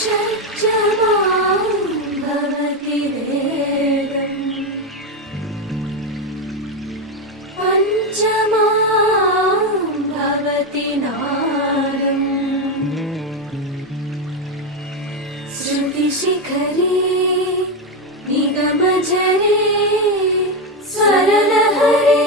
షట్జమాం భవతి వేదం పంచమాం భవతి నాదం శృతిశిఖరే నిగమజరే స్వరలహరే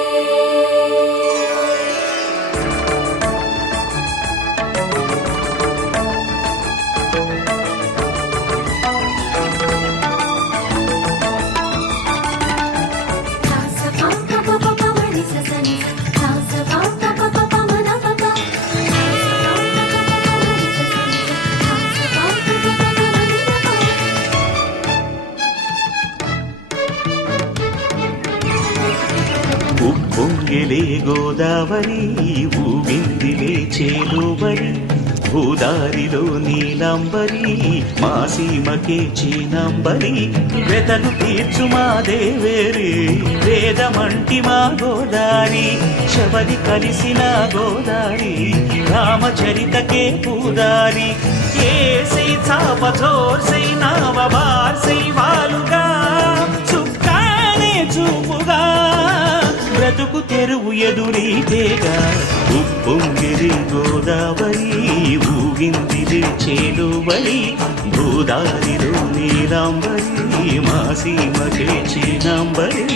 ఉప్పొంగిలే గోదావరి ఊవిందిలే చేలువరి భూదారిలో నీలంబరి మా సీమకే చీనంబరి వెతలు తీర్చు మా దేవేరి వేదమంటి మా గోదారి శబరి కలిసిన గోదారి రామచరితకే పూదారి ఏసై చాపచోర్సై నావబార్సై వాలుగా చుక్కానే చూపుగా బ్రతుకు తెరువు ఎదురీతేగా ఉప్పొంగిరి గోదావరి ఊగిందిరి చేలువరి భూదారిలో నీలాంబరి మా సీమకే చీనాంబరి